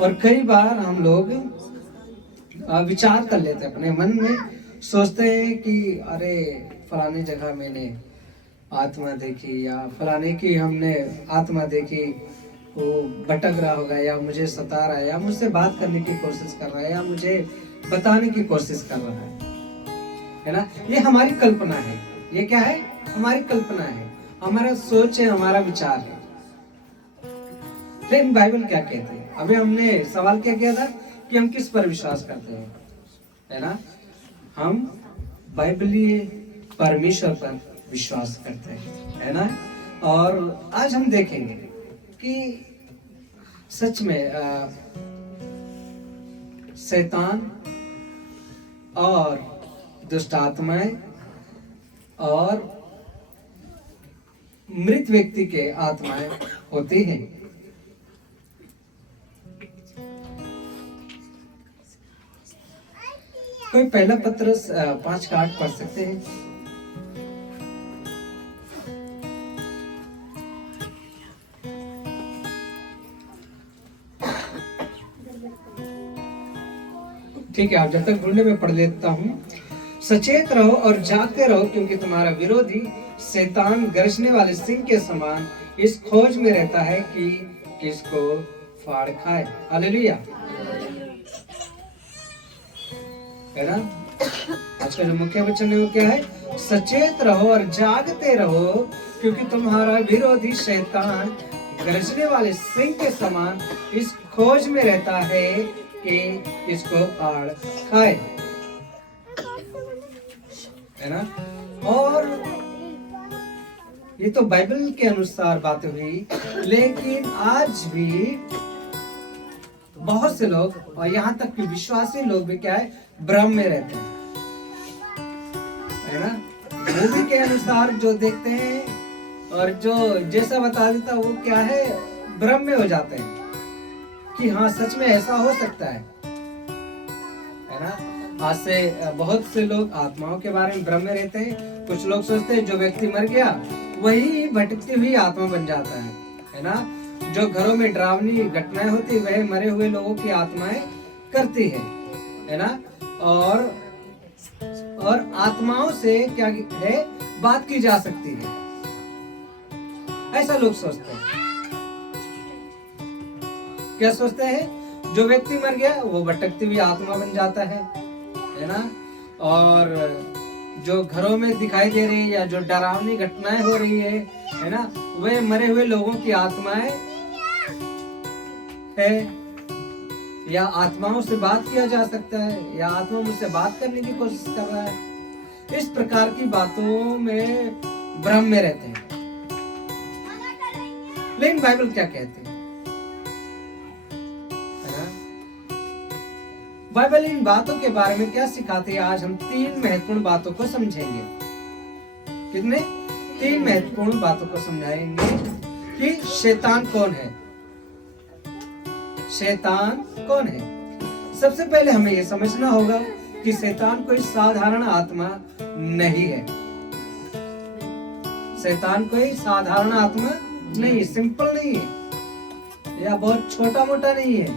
और कई बार हम लोग विचार कर लेते हैं, अपने मन में सोचते हैं कि अरे फलानी जगह मैंने आत्मा देखी, या फलाने की हमने आत्मा देखी, वो भटक रहा होगा, या मुझे सता रहा है, या मुझसे बात करने की कोशिश कर रहा है, या मुझे बताने की कोशिश कर रहा है ना। ये हमारी कल्पना है। ये क्या है? हमारी कल्पना है, हमारा सोच है, हमारा विचार है। लेकिन बाइबल क्या कहती है? अभी हमने सवाल क्या किया था कि हम किस पर विश्वास करते हैं, है ना। हम बाइबलीय परमेश्वर पर विश्वास करते हैं, है ना। और आज हम देखेंगे कि सच में शैतान और दुष्ट आत्माएं और मृत व्यक्ति के आत्माएं होती हैं। कोई पहला पत्रस 5:8 पढ़ सकते हैं? ठीक है, आप जब तक ढूंढे मैं पढ़ लेता हूँ। सचेत रहो और जागते रहो, क्योंकि तुम्हारा विरोधी शैतान गरजने वाले सिंह के समान इस खोज में रहता है कि किसको फाड़ खाए। हालेलुया, है ना। आज का जो मुख्य वचन है वो क्या है? सचेत रहो और जागते रहो, क्योंकि तुम्हारा विरोधी शैतान गरजने वाले सिंह के समान इस खोज में रहता है कि इसको फाड़ खाए, है ना। और ये तो बाइबल के अनुसार बातें हुई, लेकिन आज भी बहुत से लोग, और यहाँ तक कि विश्वासी लोग भी क्या है? भ्रम में रहते हैं, है ना। मूवी के अनुसार जो देखते हैं और जो जैसा बता देता वो क्या है? भ्रम में हो जाते हैं कि हाँ सच में ऐसा हो सकता है ना। आज से बहुत से लोग आत्माओं के बारे में भ्रम में रहते हैं। कुछ लोग सोचते हैं जो व्यक्ति मर गया वही भटकती हुई आत्मा बन जाता है ना। जो घरों में डरावनी घटनाएं होती वह मरे हुए लोगों की आत्माएं करती है ना। और आत्माओं से क्या है? बात की जा सकती है, ऐसा लोग सोचते हैं। क्या सोचते हैं? जो व्यक्ति मर गया वो भटकती हुई आत्मा बन जाता है ना। और जो घरों में दिखाई दे रही है या जो डरावनी घटनाएं हो रही है ना, वे मरे हुए लोगों की आत्माएं है। या आत्माओं से बात किया जा सकता है, या आत्मा मुझसे बात करने की कोशिश कर रहा है। इस प्रकार की बातों में भ्रम में रहते हैं। लेकिन बाइबल क्या कहती है ना? बाइबल इन बातों के बारे में क्या सिखाती है? आज हम 3 महत्वपूर्ण बातों को समझेंगे। कितने? 3 महत्वपूर्ण बातों को समझाएंगे कि शैतान कौन है। शैतान कौन है? सबसे पहले हमें यह समझना होगा कि शैतान कोई साधारण आत्मा नहीं है। शैतान कोई साधारण आत्मा नहीं, सिंपल नहीं है, या बहुत छोटा मोटा नहीं है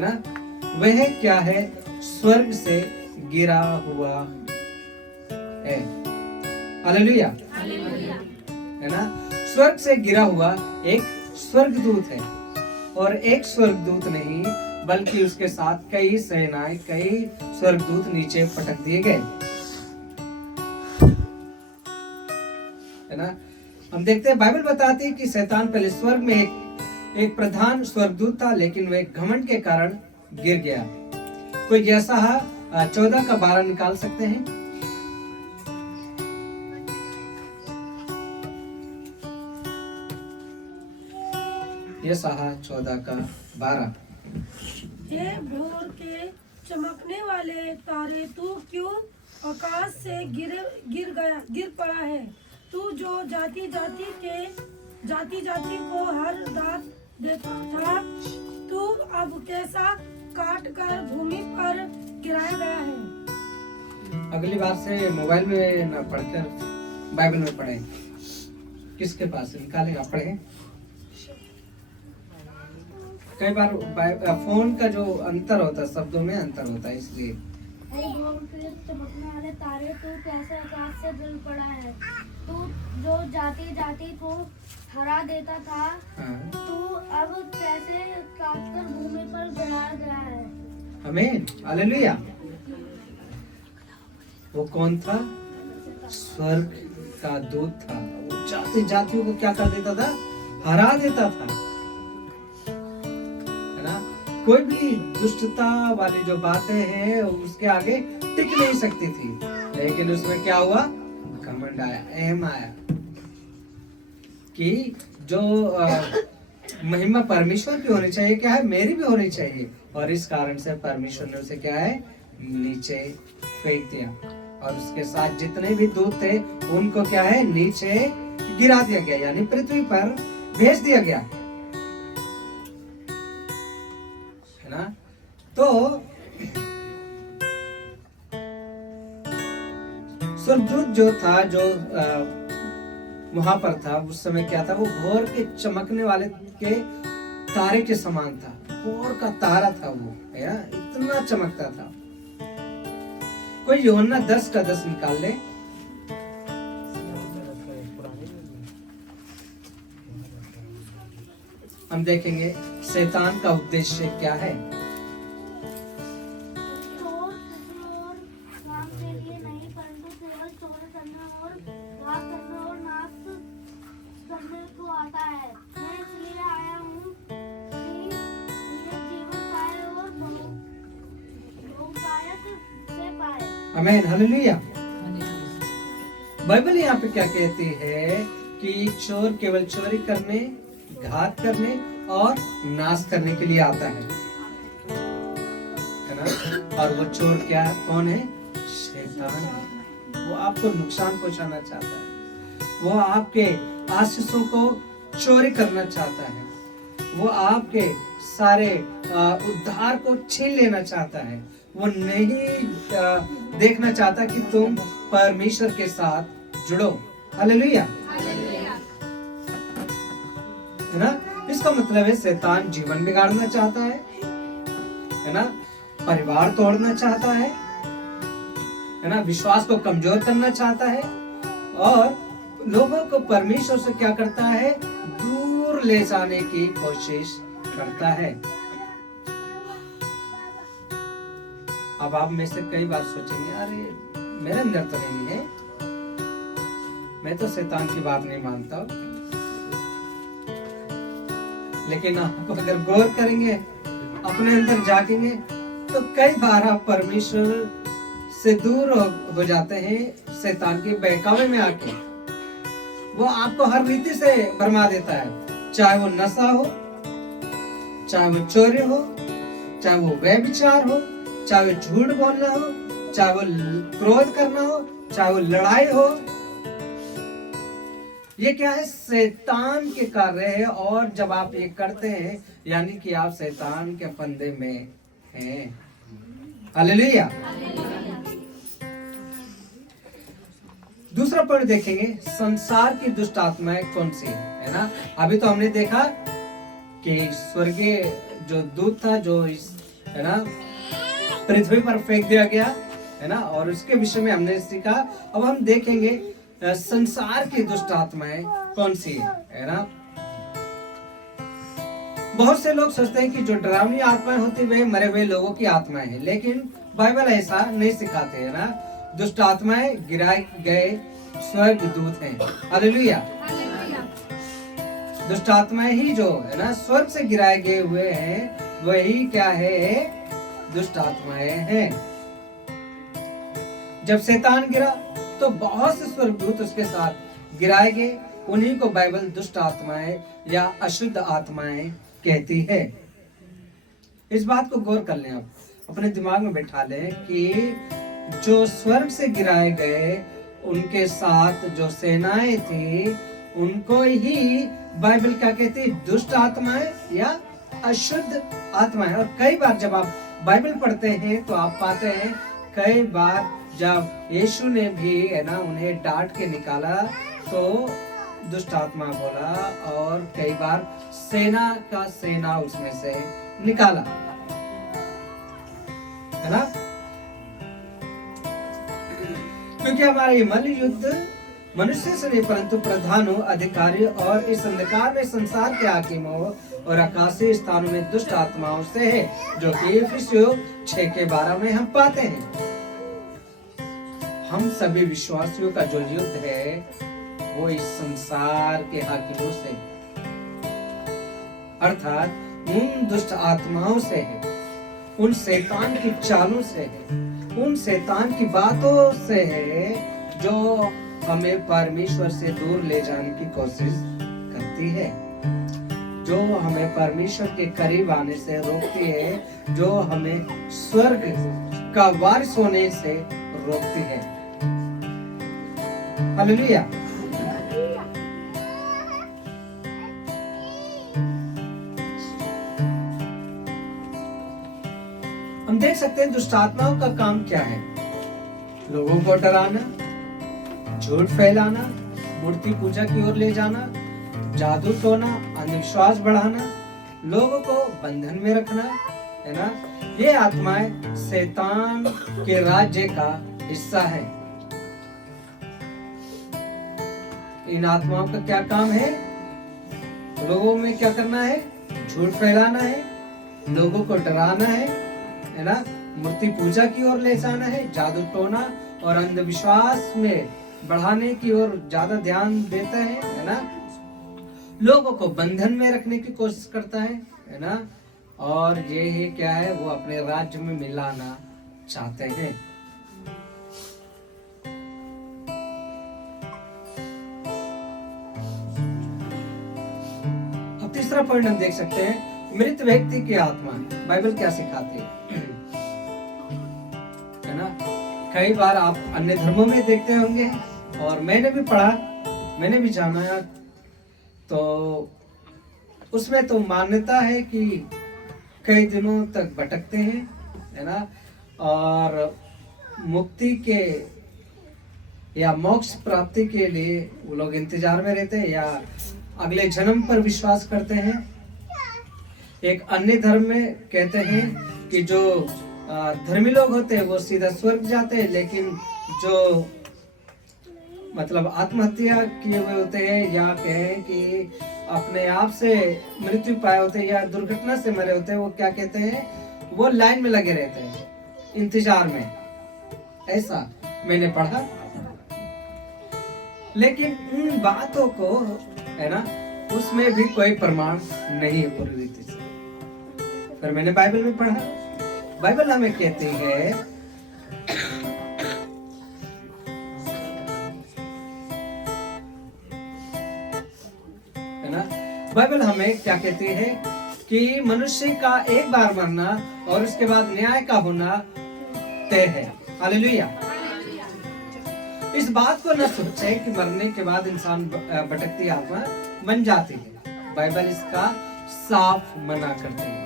ना। वह क्या है? स्वर्ग से गिरा हुआ है। हालेलुया, है ना। स्वर्ग से गिरा हुआ एक स्वर्गदूत है, और एक स्वर्गदूत नहीं बल्कि उसके साथ कई सेनाएं, कई स्वर्गदूत नीचे पटक दिए गए, है ना। हम देखते हैं बाइबल बताती है कि शैतान पहले स्वर्ग में एक प्रधान स्वर्गदूत था, लेकिन वह घमंड के कारण गिर गया। कोई जैसा 14 का 12 निकाल सकते हैं? ये सहा 14 का 12। हे भोर के चमकने वाले तारे, तू क्यों आकाश से गिर पड़ा है? तू जो जाति जाति को हर दांत देता था, तू अब कैसा काट कर भूमि पर गिराया गया है। अगली बार से मोबाइल में न पढ़कर बाइबल में पढ़े। किसके पास निकालेगा? पढ़े। कई बार फोन का जो अंतर होता है, शब्दों में अंतर होता है, इसलिए। भोर के चमकने वाले तारे, तू कैसे आकाश से गिर पड़ा है। तू जो जाति जाति को हरा देता था, हाँ। तू अब कैसे काटकर भूमि पर गिराया गया है। आमीन, हालेलुया। वो कौन था? स्वर्ग का दूत था। वो जाति जातियों को क्या कर देता था? हरा देता था, है ना। कोई भी दुष्टता वाली जो बातें हैं उसके आगे टिक नहीं सकती थी, लेकिन उसमें क्या हुआ? घमंड आया, अहम आया कि जो महिमा परमेश्वर की होनी चाहिए, क्या है? मेरी भी होनी चाहिए। और इस कारण से परमेश्वर ने उसे क्या है? नीचे फेंक दिया, और उसके साथ जितने भी दूत थे उनको क्या है? नीचे गिरा दिया गया, यानी पृथ्वी पर भेज दिया गया, है ना। तो स्वर्गदूत जो था, जो वहां पर था, उस समय क्या था? वो भोर के चमकने वाले के तारे के समान था। भोर का तारा था वो, है ना, इतना चमकता था। कोई यूहन्ना 10:10 निकाल ले। हम देखेंगे शैतान का उद्देश्य क्या है। चोर किसी और काम के लिए नहीं, परंतु केवल चोरी करने और घात करने और नाश करने को आता है। मैं इसलिए आया हूँ कि ये जीवन पाए और बहुतायत से पाए। आमीन, हालेलुया। बाइबल यहाँ पे क्या कहती है कि चोर केवल चोरी करने, घात करने और नाश करने के लिए आता है ना। और वो चोर क्या, कौन है? शैतान है। वो आपको नुकसान पहुंचाना चाहता है, वो आपके आशीषों को चोरी करना चाहता है, वो आपके सारे उद्धार को छीन लेना चाहता है। वो नहीं देखना चाहता कि तुम परमेश्वर के साथ जुड़ो। हालेलुया, है ना। इसका मतलब है शैतान जीवन बिगाड़ना चाहता है ना, परिवार तोड़ना चाहता है ना, विश्वास को कमजोर करना चाहता है, और लोगों को परमेश्वर से क्या करता है? दूर ले जाने की कोशिश करता है। अब आप में से कई बार सोचेंगे, अरे मेरे अंदर तो नहीं है, मैं तो शैतान की बात नहीं मानता। लेकिन आप अगर गौर करेंगे, अपने अंदर झांकेंगे, तो कई बार आप परमेश्वर से दूर हो जाते हैं शैतान के बहकावे में आके। वो आपको हर रीति से भरमा देता है, चाहे वो नशा हो, चाहे वो चोरी हो, चाहे वो व्यभिचार हो, चाहे वो झूठ बोलना हो, चाहे वो क्रोध करना हो, चाहे वो लड़ाई हो। ये क्या है? शैतान के कार्य है, और जब आप ये करते हैं यानी कि आप शैतान के फंदे में हैं। हालेलुया। दूसरा पॉइंट देखेंगे, संसार की दुष्ट आत्माएं कौन सी है ना। अभी तो हमने देखा कि स्वर्गीय जो दूत था, जो इस, है ना, पृथ्वी पर फेंक दिया गया, है ना, और उसके विषय में हमने सीखा। अब हम देखेंगे संसार की दुष्ट आत्माएं कौन सी है ना। बहुत से लोग सोचते हैं कि जो डरावनी आत्माएं होती वे मरे हुए लोगों की आत्माएं हैं, लेकिन बाइबल ऐसा नहीं सिखाते, है ना। दुष्ट आत्माएं गिराए गए स्वर्ग दूत हैं। हालेलुया। दुष्ट आत्माएं ही जो है ना स्वर्ग से गिराए गए हुए हैं, वही क्या है? दुष्ट आत्माएं हैं। जब शैतान गिरा तो बहुत से स्वर्गदूत उसके साथ गिराए गए। उन्हीं को बाइबल दुष्ट आत्माएं या अशुद्ध आत्माएं कहती है। इस बात को गौर कर लें, आप अपने दिमाग में बैठा लें कि जो स्वर्ग से गिराए गए, उनके साथ जो सेनाएं थी, उनको ही बाइबल क्या कहती है? दुष्ट आत्माएं या अशुद्ध आत्माएं। और कई बार जब आप बाइबल पढ़ते हैं तो आप पाते हैं, कई बार जब यीशु ने भी, है ना, उन्हें डांट के निकाला, तो दुष्ट आत्मा बोला और कई बार सेना का सेना उसमें से निकाला, है ना। क्योंकि हमारा ये मल्ल युद्ध मनुष्य से नहीं परंतु प्रधानों, अधिकारियों और इस अंधकार में संसार के हाकिमों और आकाशीय स्थानों में दुष्ट आत्माओं से है, जो कि इफिसियों 6:12 में हम पाते हैं। हम सभी विश्वासियों का जो युद्ध है वो इस संसार के हाकिमों से, अर्थात उन दुष्ट आत्माओं से है, उन शैतान की चालों से है, उन शैतान की बातों से है जो हमें परमेश्वर से दूर ले जाने की कोशिश करती है, जो हमें परमेश्वर के करीब आने से रोकती है, जो हमें स्वर्ग का वारिस होने से रोकती है। हालेलुया। हम देख सकते हैं दुष्ट आत्माओं का काम क्या है। लोगों को डराना, झूठ फैलाना, मूर्ति पूजा की ओर ले जाना, जादू टोना, अंधविश्वास बढ़ाना, लोगों को बंधन में रखना, है ना। ये आत्माएं शैतान के राज्य का हिस्सा है। इन आत्माओं का क्या काम है? लोगों में क्या करना है? झूठ फैलाना है, लोगों को डराना है ना, मूर्ति पूजा की ओर ले जाना है, जादू टोना और अंधविश्वास में बढ़ाने की ओर ज्यादा ध्यान देता है ना, लोगों को बंधन में रखने की कोशिश करता है ना, और ये है क्या है, वो अपने राज्य में मिलाना चाहते हैं। अब तीसरा पॉइंट हम देख सकते हैं, मृत व्यक्ति की आत्मा। बाइबल क्या सिखाती है ना। कई बार आप अन्य धर्मों में देखते होंगे और मैंने भी पढ़ा, मैंने भी जाना, तो उसमें तो मान्यता है कि कई दिनों तक भटकते हैं, है ना, और मुक्ति के या मोक्ष प्राप्ति के लिए वो लोग इंतजार में रहते हैं या अगले जन्म पर विश्वास करते हैं। एक अन्य धर्म में कहते हैं कि जो धर्मी लोग होते हैं वो सीधा स्वर्ग जाते हैं, लेकिन जो मतलब आत्महत्या किए हुए होते हैं या कहें कि अपने आप से मृत्यु पाए होते हैं या दुर्घटना से मरे होते हैं, वो क्या कहते हैं, वो लाइन में लगे रहते हैं इंतजार में। ऐसा मैंने पढ़ा, लेकिन उन बातों को, है ना, उसमें भी कोई प्रमाण नहीं है पूरी रीति से। फिर मैंने बाइबल में पढ़ा, बाइबल हमें कहती है ना, बाइबल हमें क्या कहती है कि मनुष्य का एक बार मरना और उसके बाद न्याय का होना तय है। हालेलुया। इस बात को न सोचे कि मरने के बाद इंसान भटकती आत्मा बन जाती है। बाइबल इसका साफ मना करती है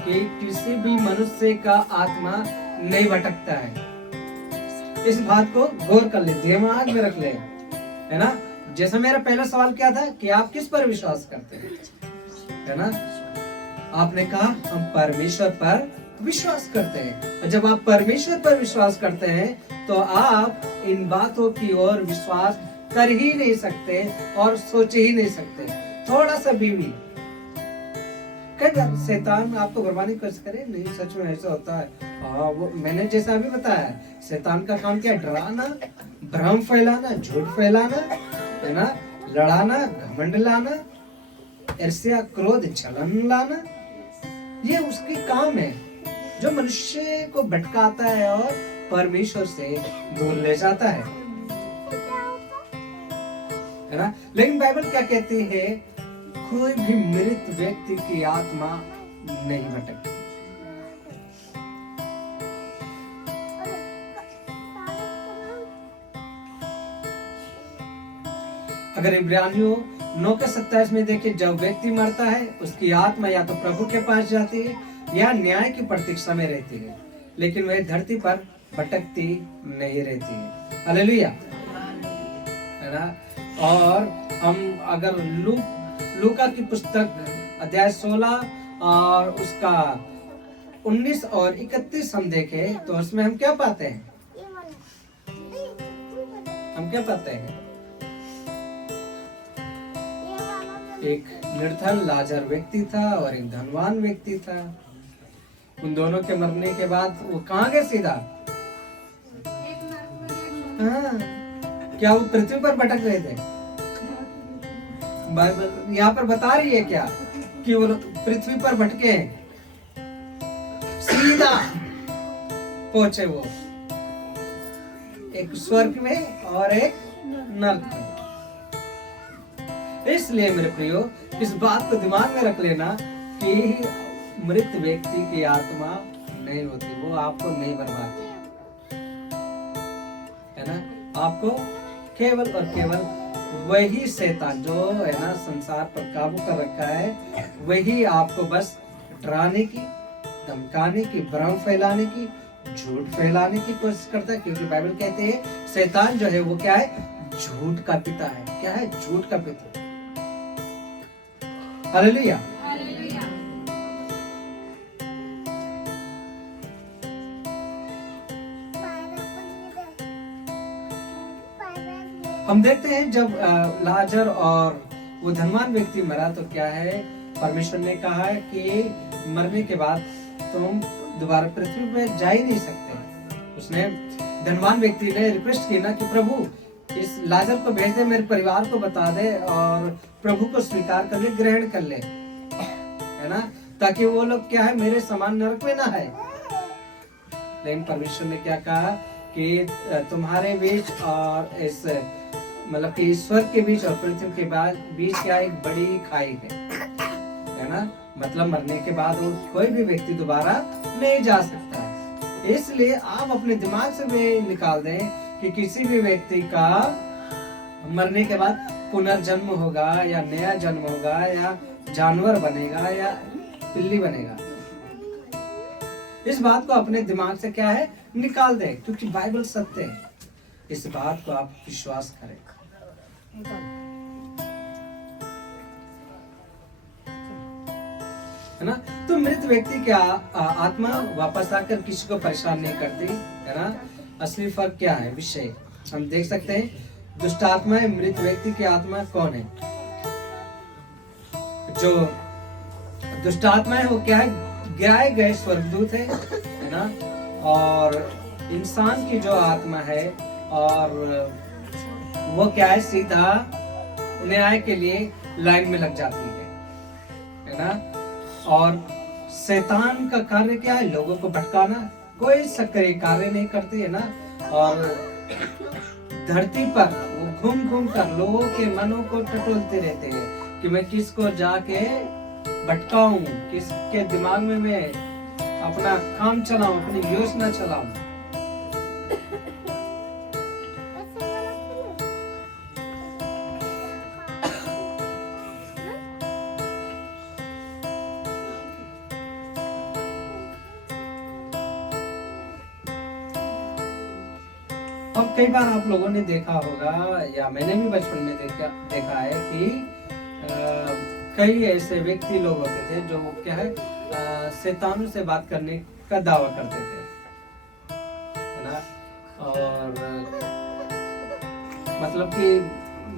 कि किसी भी मनुष्य का आत्मा नहीं भटकता है। इस बात को गौर कर ले, दिमाग में रख ले, है ना। जैसा मेरा पहला सवाल क्या था कि आप किस पर विश्वास करते हैं, है ना। आपने कहा हम परमेश्वर पर विश्वास करते हैं, और जब आप परमेश्वर पर विश्वास करते हैं तो आप इन बातों की ओर विश्वास कर ही नहीं सकते और सोच ही नहीं सकते थोड़ा सा भी। कई बार शैतान आपको बर्बादी कोशिश करे, नहीं सच में ऐसा होता है। हाँ, वो मैंने जैसा अभी बताया, शैतान का काम क्या है, डराना, भ्रम फैलाना, झूठ फैलाना, है ना, लड़ाना, घमंड लाना, ईर्ष्या, क्रोध, जलन लाना, ये उसकी काम है जो मनुष्य को भटकाता है और परमेश्वर से दूर ले जाता है ना। लेकिन बाइबल क्या कहती है, कोई भी मृत व्यक्ति की आत्मा नहीं भटकती। अगर इब्रानियों 9:27 में देखें, जब व्यक्ति मरता है उसकी आत्मा या तो प्रभु के पास जाती है या न्याय की प्रतीक्षा में रहती है, लेकिन वह धरती पर भटकती नहीं रहती है। हालेलुया, है ना। और हम अगर लूका की पुस्तक अध्याय 16 और उसका 19 और 31 हम देखें तो उसमें हम क्या पाते हैं? हम क्या पाते हैं? एक निर्धन लाजर व्यक्ति था और एक धनवान व्यक्ति था। उन दोनों के मरने के बाद वो कहाँ गए सीधा? हाँ, क्या वो पृथ्वी पर भटक रहे थे? बाइबल यहाँ पर बता रही है क्या कि वो पृथ्वी पर भटके हैं? सीधा पहुंचे वो एक स्वर्ग में और एक नरक में। इसलिए मेरे प्रियो, इस बात को दिमाग में रख लेना कि मृत व्यक्ति की आत्मा नहीं होती, वो आपको नहीं बर्बाद है ना। आपको केवल और केवल वही शैतान जो है ना संसार पर काबू कर रखा है, वही आपको बस डराने की, धमकाने की, भ्रम फैलाने की, झूठ फैलाने की कोशिश करता है। क्योंकि बाइबल कहते हैं शैतान जो है वो क्या है? झूठ का पिता है। क्या है? झूठ का पिता। हालेलुया। हम देखते हैं जब लाजर और वो धनवान व्यक्ति मरा तो क्या है, परमेश्वर ने कहा है कि मरने के बाद तुम दोबारा पृथ्वी पे जा ही नहीं सकते। उसने धनवान व्यक्ति ने रिक्वेस्ट की ना कि प्रभु इस लाजर को भेज दे, मेरे परिवार को बता दे और प्रभु को स्वीकार कर ले, ग्रहण कर ले, है ना, ताकि वो लोग क्या है मेरे समान नरक में ना है। लेकिन परमेश्वर ने क्या कहा कि तुम्हारे बीच और इस मतलब कि ईश्वर के बीच और पृथ्वी के बीच क्या एक बड़ी खाई है ना। मतलब मरने के बाद वो कोई भी व्यक्ति दोबारा नहीं जा सकता है। इसलिए आप अपने दिमाग से भी निकाल दें कि किसी भी व्यक्ति का मरने के बाद पुनर्जन्म होगा या नया जन्म होगा या जानवर बनेगा या बिल्ली बनेगा। इस बात को अपने दिमाग से क्या है निकाल दें, क्योंकि बाइबल सत्य है। इस बात को आप विश्वास करें। है ना। तो मृत व्यक्ति की आत्मा वापस आकर किसी को परेशान नहीं करती, है ना। असली फर्क क्या है विषय हम देख सकते हैं। दुष्ट आत्मा है, मृत व्यक्ति की आत्मा कौन है? जो दुष्ट आत्मा है वो क्या है? गिराए गए स्वर्गदूत है ना। और इंसान की जो आत्मा है और वो क्या है सीधा न्याय के लिए लाइन में लग जाती है ना। और शैतान का कार्य क्या है? लोगों को भटकाना, कोई सक्रिय कार्य नहीं करती है ना। और धरती पर वो घूम घूम कर लोगों के मनों को टटोलते रहते हैं कि मैं किसको जाके भटकाऊं, किसके दिमाग में मैं अपना काम चलाऊं, अपनी योजना चलाऊं। अब कई बार आप लोगों ने देखा होगा या मैंने भी बचपन में देखा है कि कई ऐसे व्यक्ति लोग होते थे जो क्या है शैतानों से बात करने का दावा करते थे, है ना। और मतलब कि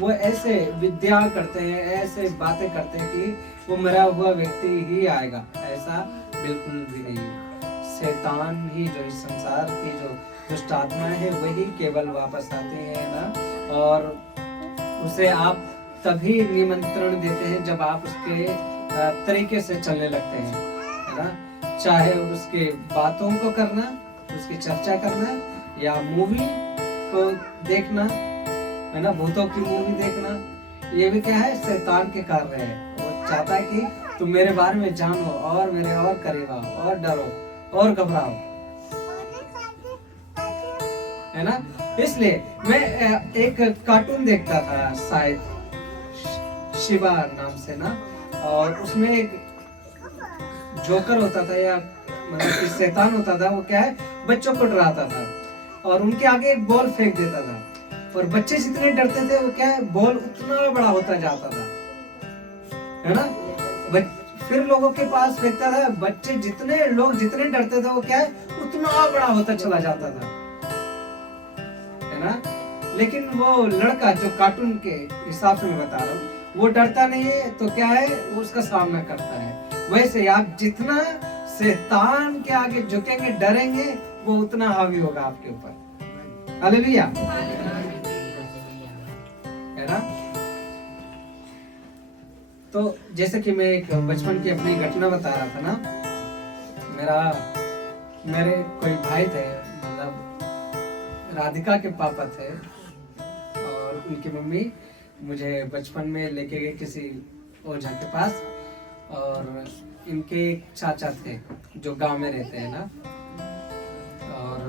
वो ऐसे विद्या करते हैं, ऐसे बातें करते हैं कि वो मरा हुआ व्यक्ति ही आएगा। ऐसा बिल्कुल भी नहीं। शैतान ही जो इस संसार की जो दुष्ट आत्मा है वही केवल वापस आते हैं ना। और उसे आप तभी निमंत्रण देते हैं जब आप उसके तरीके से चलने लगते हैं, है ना। चाहे उसके बातों को करना, उसकी चर्चा करना या मूवी को देखना, है ना, भूतों की मूवी देखना, ये भी क्या है शैतान के कार्य है। वो चाहता है कि तुम मेरे बारे में जानो और मेरे और करीब आओ और डरो और घबराओ, है ना। इसलिए मैं एक कार्टून देखता था शायद शिवा नाम से ना, और उसमें एक जोकर होता था या मतलब शैतान होता था। वो क्या है बच्चों को डराता था और उनके आगे एक बॉल फेंक देता था और बच्चे जितने डरते थे वो क्या है, बॉल उतना बड़ा होता जाता था, है ना। फिर लोगों के पास फेंकता था, बच्चे लोग जितने डरते थे वो क्या है, उतना बड़ा होता चला जाता था, है ना। लेकिन वो लड़का जो कार्टून के हिसाब से मैं बता रहा हूँ, वो डरता नहीं है तो क्या है, वो उसका सामना करता है। वैसे आप जितना शैतान के आगे झुकेंगे, डरेंगे, वो उतना हावी होगा आपके ऊपर। हालेलुया, है ना। तो जैसे कि मैं एक बचपन की अपनी घटना बता रहा था ना, मेरे कोई भाई थे, मतलब राधिका के पापा थे, और उनकी मम्मी मुझे बचपन में लेके गए किसी ओझा के पास, और इनके एक चाचा थे जो गांव में रहते हैं ना, और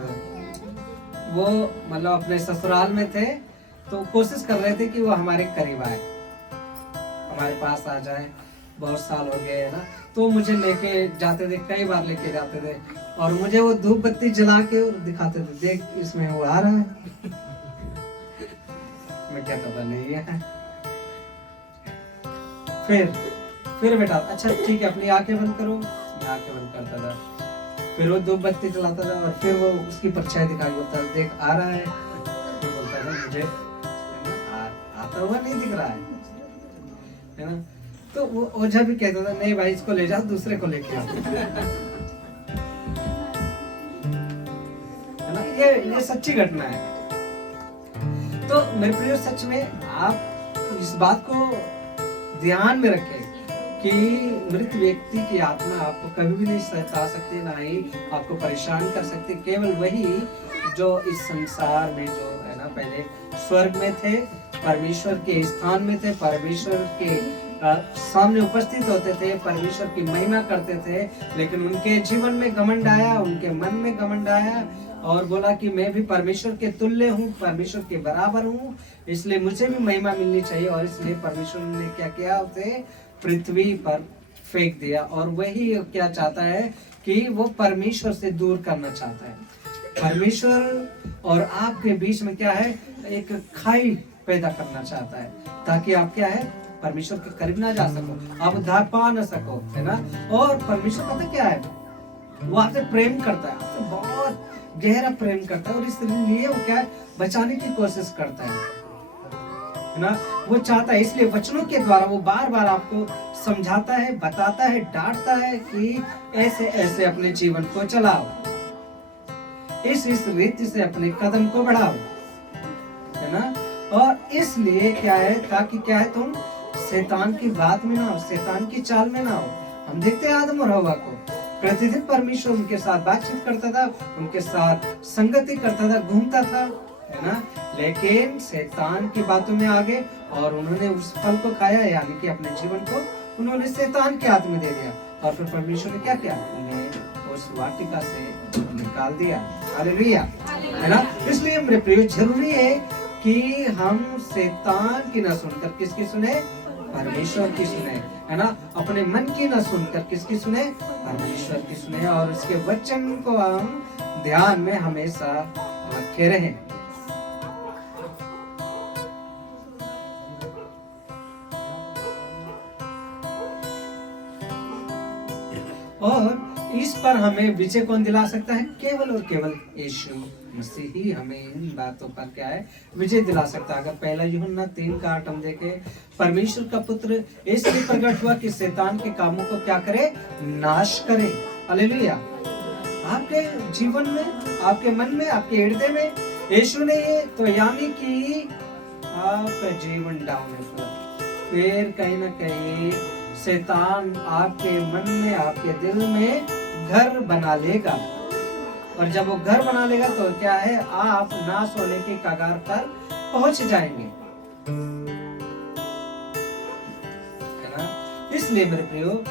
वो मतलब अपने ससुराल में थे, तो कोशिश कर रहे थे कि वो हमारे करीब आए, हमारे पास आ जाए। बहुत साल हो गए है ना, तो मुझे लेके जाते थे, कई बार लेके जाते थे, और मुझे वो धूप बत्ती जला के और दिखाते थे, देख इसमें वो आ रहा है। मैं कहता था नहीं है। फिर बेटा अच्छा ठीक है, अपनी आंखें बंद करो, मैं आंखें बंद करता था, फिर वो धूप बत्ती जलाता था, और फिर वो उसकी परछाई दिखाई, बोलता देख आ रहा है। फिर बोलता था मुझे आता हुआ नहीं दिख रहा है ना। तो वो ओझा भी कहता था नहीं भाई, इसको ले जाओ, दूसरे को लेके आओ, है ना। ये सच्ची घटना है। तो मेरे प्रिय, सच में आप इस बात को ध्यान में रखें कि मृत व्यक्ति की आत्मा आपको कभी भी नहीं सता सकती, ना ही आपको परेशान कर सकती। केवल वही जो इस संसार में जो है ना, पहले स्वर्ग में थे, परमेश्वर के स्थान में थे, परमेश्वर के सामने उपस्थित होते थे, परमेश्वर की महिमा करते थे, लेकिन उनके जीवन में घमंड आया, उनके मन में घमंड आया, और बोला कि मैं भी परमेश्वर के तुल्य हूँ, परमेश्वर के बराबर हूँ, इसलिए मुझे भी महिमा मिलनी चाहिए। और इसलिए परमेश्वर ने क्या किया, उसे पृथ्वी पर फेंक दिया। और वही क्या चाहता है कि वो परमेश्वर से दूर करना चाहता है। परमेश्वर और आपके बीच में क्या है, एक खाई पैदा करना चाहता है, ताकि आप क्या है, परमेश्वर के करीब ना जा सको, आप उद्धार पा ना सको, है ना। और परमेश्वर पता क्या है, वो आपसे प्रेम करता है, आपसे बहुत गहरा प्रेम करता है, और इसलिए वो क्या है, बचाने की कोशिश करता है ना। वो चाहता है, इसलिए वचनों के द्वारा वो बार बार आपको समझाता है, बताता है, डांटता है कि ऐसे ऐसे अपने जीवन को चलाओ, इस रीति से अपने कदम को बढ़ाओ, है ना। और इसलिए क्या है, ताकि क्या है, तुम शैतान की बात में ना हो, शैतान की चाल में ना हो। हम देखते हैं आदम और हव्वा को, प्रतिदिन परमेश्वर उनके साथ बातचीत करता था, उनके साथ संगति करता था, घूमता था, है ना। लेकिन शैतान की बातों में आ गए और उन्होंने उस फल को खाया, यानी कि अपने जीवन को उन्होंने शैतान के हाथ में दे दिया। और फिर परमेश्वर ने क्या किया, उन्हें उस वाटिका से निकाल दिया। हालेलुया, है ना। इसलिए मेरे प्रिय, जरूरी है कि हम शैतान की न सुनकर किसकी सुने, परमेश्वर की सुने, है ना। अपने मन की न सुनकर किसकी सुने, परमेश्वर की सुने, और उसके वचन को हम ध्यान में हमेशा रखे रहें। और इस पर हमें विजय कौन दिला सकता है, केवल और केवल यीशु मसीह ही हमें इन बातों पर क्या है, विजय दिला सकता है। अगर पहला यूहन्ना 3:8 हम देखें, परमेश्वर का पुत्र इसलिए प्रकट हुआ कि शैतान के कामों को क्या करे, नाश करे। हालेलुया। आपके जीवन में, आपके मन में, आपके हृदय में यीशु ने ये, तो यानी कि आपका जीवन डाउन है, फिर कहीं ना कहीं शैतान आपके मन में, आपके दिल में घर बना लेगा। और जब वो घर बना लेगा तो क्या है, आप नाश होने की कगार पर पहुंच जाएंगे, है ना। इसलिए मेरे प्रियो,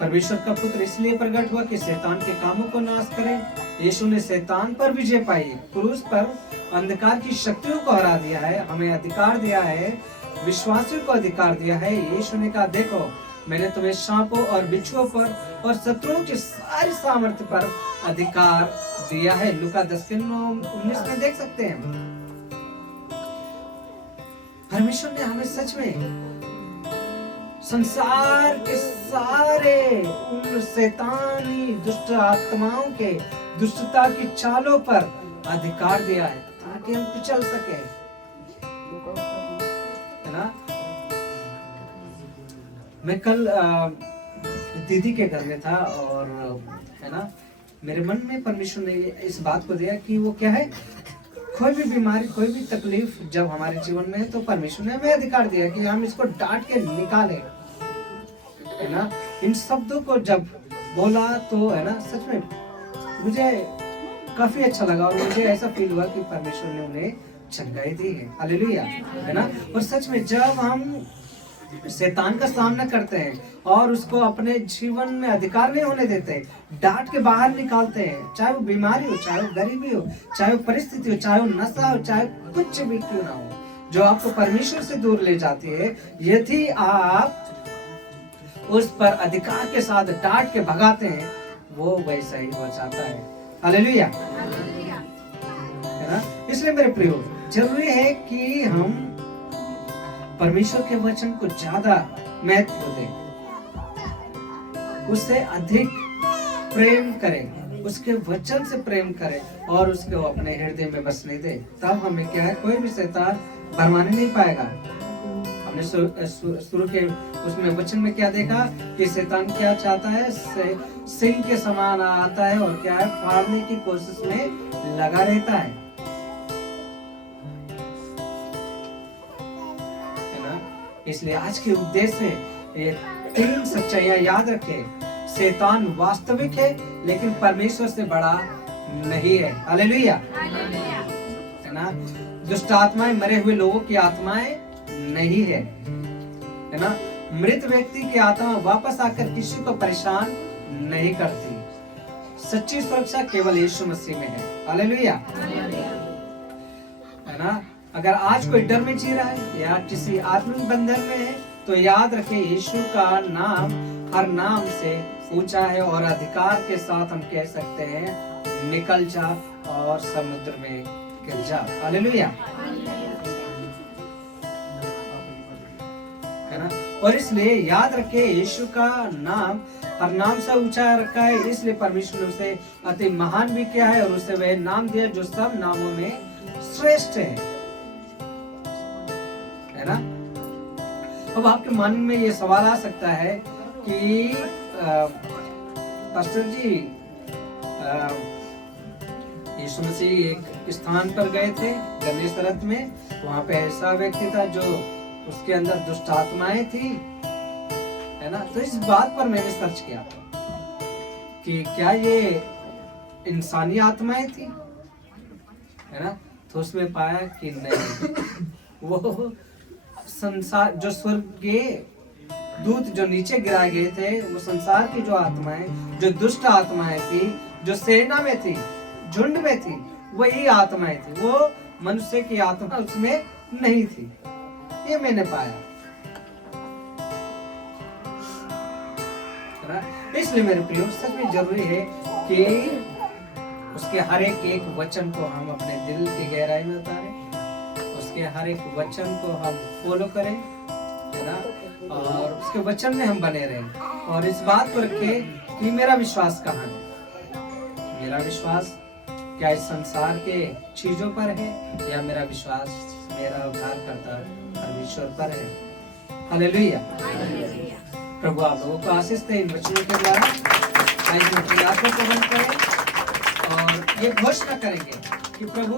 परमेश्वर का पुत्र इसलिए प्रकट हुआ कि शैतान के कामों को नाश करे। यीशु ने शैतान पर विजय पाई, क्रूस पर अंधकार की शक्तियों को हरा दिया है, हमें अधिकार दिया है, विश्वासियों को अधिकार दिया है। यीशु ने कहा, देखो मैंने तुम्हें सांपों और बिच्छुओं पर और शत्रुओं की सारी सामर्थ्य पर अधिकार दिया है। लूका 10:19 में देख सकते हैं, परमेश्वर ने हमें सच में संसार के सारे उन शैतानी दुष्ट आत्माओं के दुष्टता की चालों पर अधिकार दिया है ताकि हम पिछल सके, है ना। मैं कल दीदी के घर में था और है ना, मेरे मन में परमेश्वर ने इस बात को दिया कि वो क्या है, कोई भी बीमारी कोई भी तकलीफ जब हमारे जीवन में है तो परमेश्वर ने हमें अधिकार दिया कि हम इसको डांट के निकालें, है ना। इन शब्दों को जब बोला तो है ना, सच में मुझे काफी अच्छा लगा और मुझे ऐसा फील हुआ कि परमेश्वर ने उन्हें चंगाई दी है। हालेलुया, है ना। और सच में जब हम शैतान का सामना करते हैं और उसको अपने जीवन में अधिकार नहीं होने देते, डांट के बाहर निकालते हैं, चाहे वो बीमारी हो, चाहे वो गरीबी हो, चाहे वो परिस्थिति हो, चाहे वो नशा हो, चाहे कुछ भी क्यों ना हो जो आपको परमेश्वर से दूर ले जाती है, यदि आप उस पर अधिकार के साथ डांट के भगाते हैं, वो वैसा ही हो जाता है। हालेलुया, है ना। इसलिए मेरे प्रियो, जरूरी है कि हम परमेश्वर के वचन को ज्यादा महत्व दें, उससे अधिक प्रेम करें, उसके वचन से प्रेम करें और उसको अपने हृदय में बसने दें। तब हमें क्या है, कोई भी शैतान भरमाने नहीं पाएगा। हमने शुरू के उसमें वचन में क्या देखा कि शैतान क्या चाहता है, सिंह के समान आता है और क्या है, फाड़ने की कोशिश में लगा रहता है ना। इसलिए आज के उपदेश से ये 3 सच्चाइयां याद रखें। शैतान वास्तविक है लेकिन परमेश्वर से बड़ा नहीं है। हालेलुया, है ना। दुष्ट आत्माएं मरे हुए लोगों की आत्माएं नहीं है ना। मृत व्यक्ति की आत्मा वापस आकर किसी को परेशान नहीं करती। सच्ची सुरक्षा केवल यीशु मसीह में है। हालेलुया, है ना। अगर आज कोई डर में जी रहा है या किसी आत्मिक बंधन में है तो याद रखें, यीशु का नाम हर नाम से ऊंचा है और अधिकार के साथ हम कह सकते हैं, निकल जा और समुद्र में गिर जा। हालेलुया, है ना। और इसलिए याद रखें, यीशु का नाम हर नाम से ऊंचा रखा है, इसलिए परमेश्वर ने उसे अति महान भी किया है और उसे वह नाम दिया जो सब नामों में श्रेष्ठ है ना। अब आपके मन में ये सवाल आ सकता है कि पास्टर जी, यीशु मसीह एक स्थान पर गए थे गन्नेसरत में, वहां पे ऐसा व्यक्ति था जो उसके अंदर दुष्ट आत्माएं थी, है ना। तो इस बात पर मैंने सर्च किया कि क्या ये इंसानी आत्माएं थी, है ना। तो उसमें पाया कि नहीं, वो संसार जो स्वर्गीय दूत जो नीचे गिराए गए थे, वो संसार की जो आत्माएं, जो दुष्ट आत्माएं थी, जो सेना में थी, झुंड में थी, वही आत्माएं थी। वो मनुष्य की आत्मा उसमें नहीं थी, ये मैंने पाया। इसलिए मेरे प्रियो, सच में जरूरी है कि उसके हर एक वचन को हम अपने दिल की गहराई में उतारें, उसके हर एक वचन को हम फॉलो करें, है ना, और उसके वचन में हम बने रहें और इस बात को रखें कि मेरा विश्वास कहाँ है। मेरा विश्वास क्या इस संसार के चीजों पर है या मेरा विश्वास मेरा उद्धारकर्ता परमेश्वर पर है। हालेलुया, प्रभु आप लोगों को आशीष दे इन वचनों के द्वारा। आइए अपनी आंखों को बंद करें और ये घोषणा करेंगे कि प्रभु